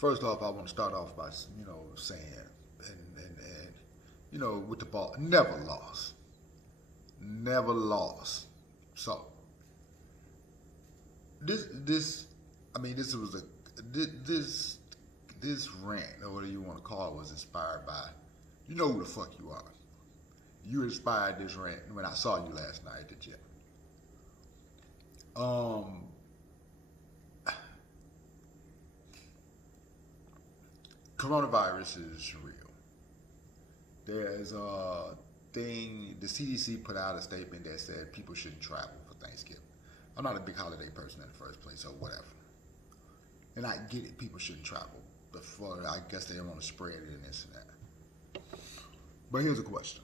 First off, I want to start off by saying, and with the ball, never lost, never lost. So this was this rant or whatever you want to call it was inspired by, you know who the fuck you are. You inspired this rant when I saw you last night at the gym. Coronavirus is real. There's a thing, the CDC put out a statement that said people shouldn't travel for Thanksgiving. I'm not a big holiday person in the first place, so whatever. And I get it, people shouldn't travel. Before, I guess they don't want to spread it and this and that. But here's a question.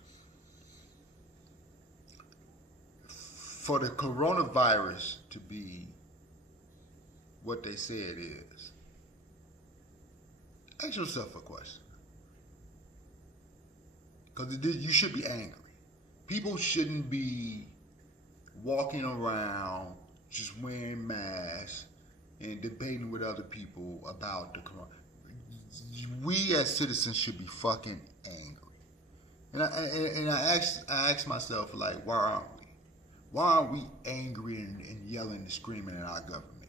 For the coronavirus to be what they say it is, ask yourself a question. Because you should be angry. People shouldn't be walking around just wearing masks and debating with other people about the corona. We as citizens should be fucking angry. And I ask myself, like, why aren't we? Why aren't we angry and yelling and screaming at our government?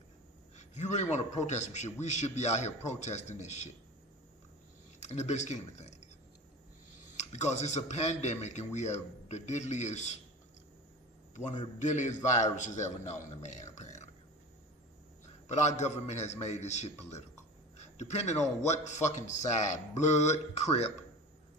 If you really want to protest some shit, we should be out here protesting this shit. In the big scheme of things. Because it's a pandemic and we have one of the deadliest viruses ever known to man, apparently. But our government has made this shit political. Depending on what fucking side, blood, crip,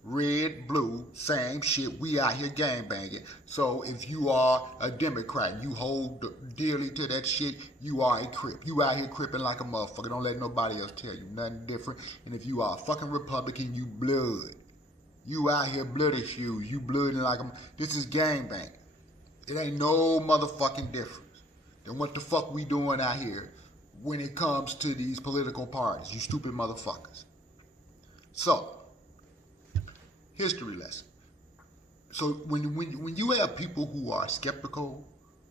red, blue, same shit, we out here gangbanging. So if you are a Democrat and you hold dearly to that shit, you are a crip. You out here cripping like a motherfucker. Don't let nobody else tell you nothing different. And if you are a fucking Republican, you blood. You out here bloody shoes. You blooding like a... This is gangbanging. It ain't no motherfucking difference than what the fuck we doing out here when it comes to these political parties. You stupid motherfuckers. So, history lesson. So when you have people who are skeptical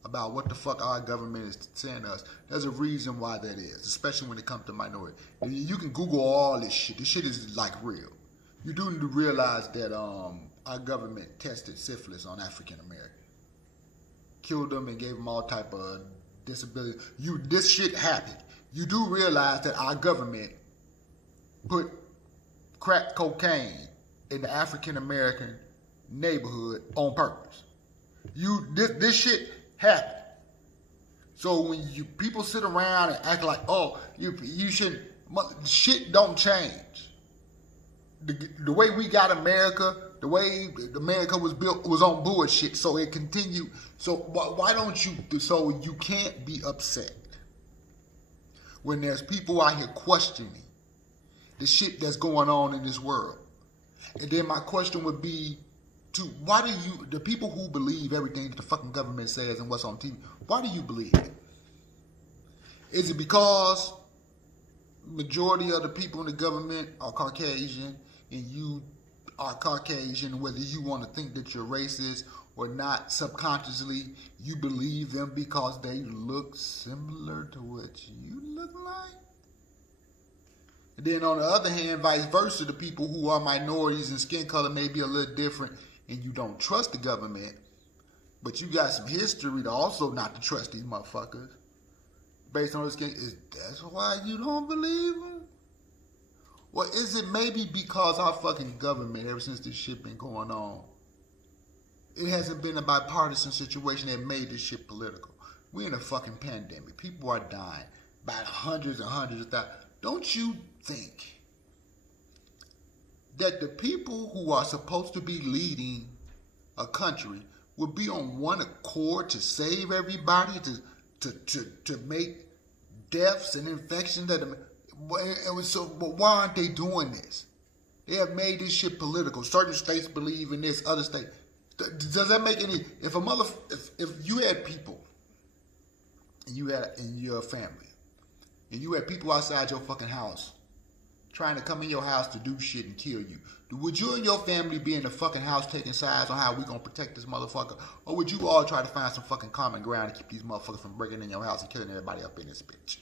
about what the fuck our government is saying to us, there's a reason why that is, especially when it comes to minority. You can Google all this shit. This shit is like real. You do need to realize that our government tested syphilis on African Americans. Killed them and gave them all type of disability. This shit happened. You do realize that our government put crack cocaine in the African American neighborhood on purpose. This shit happened. So when people sit around and act like, oh, you shouldn't, shit don't change. The way we got America, the way America was built was on bullshit, so it continued. So why don't you, so you can't be upset when there's people out here questioning the shit that's going on in this world. And then my question would be, why do the people who believe everything that the fucking government says and what's on TV, why do you believe it? Is it because majority of the people in the government are Caucasian and you are Caucasian, whether you want to think that you're racist or not, subconsciously you believe them because they look similar to what you look like? And then on the other hand, vice versa, the people who are minorities and skin color may be a little different and you don't trust the government, but you got some history to also not to trust these motherfuckers based on their skin. That's why you don't believe them? Well, is it maybe because our fucking government, ever since this shit been going on, it hasn't been a bipartisan situation that made this shit political? We're in a fucking pandemic. People are dying by hundreds and hundreds of thousands. Don't you think that the people who are supposed to be leading a country would be on one accord to save everybody, to make deaths and infections that... But why aren't they doing this? They have made this shit political. Certain states believe in this, other states. Does that make any... If you had people and you had in your family and you had people outside your fucking house trying to come in your house to do shit and kill you, would you and your family be in the fucking house taking sides on how we gonna protect this motherfucker? Or would you all try to find some fucking common ground to keep these motherfuckers from breaking in your house and killing everybody up in this bitch?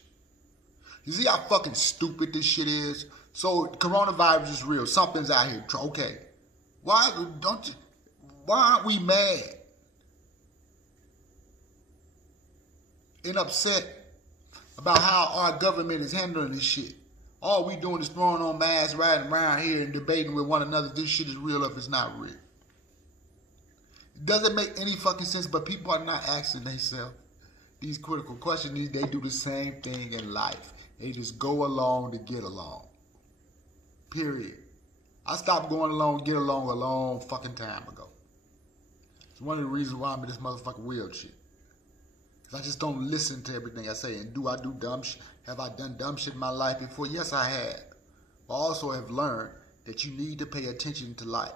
You see how fucking stupid this shit is? So coronavirus is real. Something's out here. Okay. Why aren't we mad and upset about how our government is handling this shit? All we doing is throwing on masks, riding around here and debating with one another if this shit is real or if it's not real. It doesn't make any fucking sense, but people are not asking themselves these critical questions. They do the same thing in life. They just go along to get along. Period. I stopped going along to get along a long fucking time ago. It's one of the reasons why I'm in this motherfucking wheelchair. Because I just don't listen to everything I say. And do I do dumb shit? Have I done dumb shit in my life before? Yes, I have. I also have learned that you need to pay attention to life.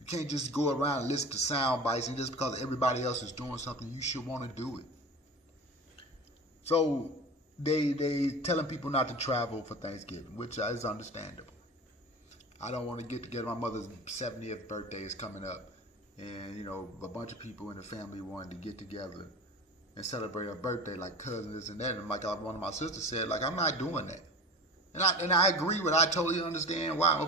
You can't just go around and listen to sound bites and just because everybody else is doing something, you should want to do it. So they telling people not to travel for Thanksgiving, which is understandable. I don't want to get together. My mother's 70th birthday is coming up. And, you know, a bunch of people in the family wanted to get together and celebrate her birthday, like cousins and that. And like one of my sisters said, like, I'm not doing that. And I agree with it. I totally understand why.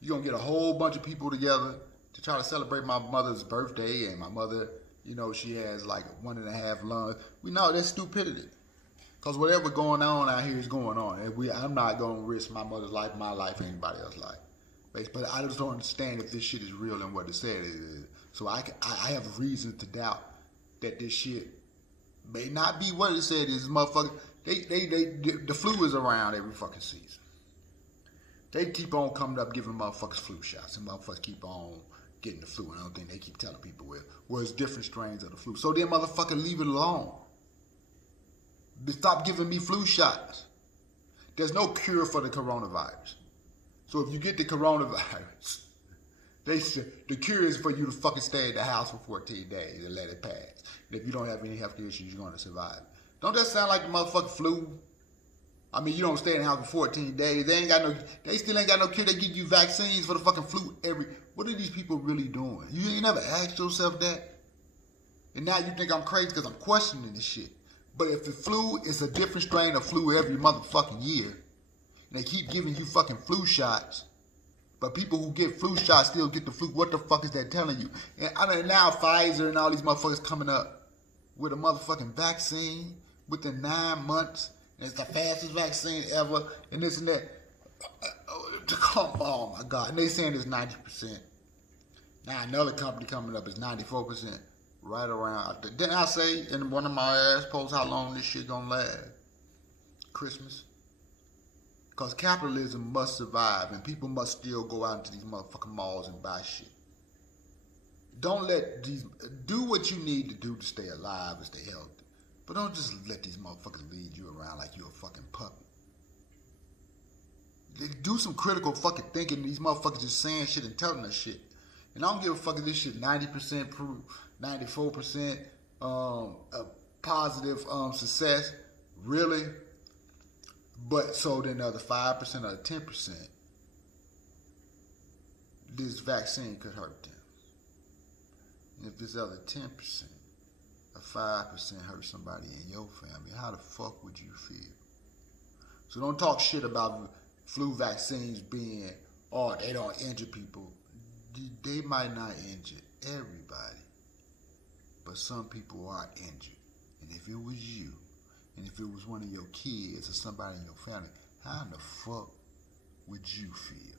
You're going to get a whole bunch of people together to try to celebrate my mother's birthday. And my mother, you know, she has like 1.5 lungs. We know that's stupidity. Because whatever going on out here is going on. And I'm not going to risk my mother's life, my life, or anybody else's life. But I just don't understand if this shit is real and what it said is. So I have reason to doubt that this shit may not be what it said is. Motherfucker, the flu is around every fucking season. They keep on coming up giving motherfuckers flu shots, and motherfuckers keep on getting the flu. And I don't think they keep telling people well, it's different strains of the flu. So then motherfucker, leave it alone. Stop giving me flu shots. There's no cure for the coronavirus. So if you get the coronavirus, they said the cure is for you to fucking stay in the house for 14 days and let it pass. And if you don't have any health issues, you're going to survive. Don't that sound like the motherfucking flu? I mean, you don't stay in the house for 14 days. They still ain't got no cure. They give you vaccines for the fucking flu what are these people really doing? You ain't never asked yourself that? And now you think I'm crazy because I'm questioning this shit. But if the flu is a different strain of flu every motherfucking year, and they keep giving you fucking flu shots, but people who get flu shots still get the flu, what the fuck is that telling you? And now Pfizer and all these motherfuckers coming up with a motherfucking vaccine within 9 months, and it's the fastest vaccine ever, and this and that. Come on, my God. And they saying it's 90%. Now another company coming up is 94%. Right around. Didn't I say in one of my ass posts how long this shit gonna last? Christmas. Because capitalism must survive and people must still go out into these motherfucking malls and buy shit. Don't let do what you need to do to stay alive and stay healthy. But don't just let these motherfuckers lead you around like you're a fucking puppet. Do some critical fucking thinking. These motherfuckers just saying shit and telling us shit. And I don't give a fuck if this shit 90% proof, 94% positive success. Really? But so then the other 5% or 10%, this vaccine could hurt them. And if this other 10% or 5% hurt somebody in your family, how the fuck would you feel? So don't talk shit about flu vaccines being, oh, they don't injure people. They might not injure everybody, but some people are injured. And if it was you, and if it was one of your kids or somebody in your family, how in the fuck would you feel?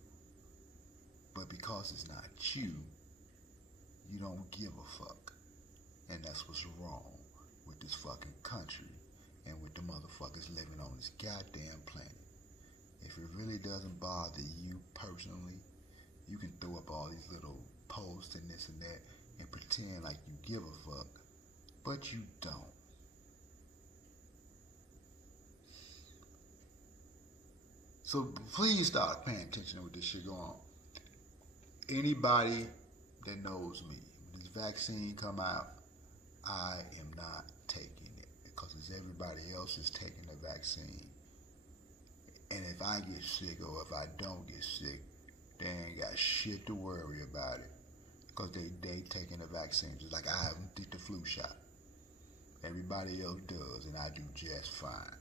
But because it's not you, you don't give a fuck. And that's what's wrong with this fucking country and with the motherfuckers living on this goddamn planet. If it really doesn't bother you personally, you can throw up all these little posts and this and that and pretend like you give a fuck, but you don't. So please start paying attention to what this shit going on. Anybody that knows me, when this vaccine come out, I am not taking it because it's everybody else is taking the vaccine. And if I get sick or if I don't get sick, they ain't got shit to worry about it because they taking the vaccine just like I haven't did the flu shot. Everybody else does, and I do just fine.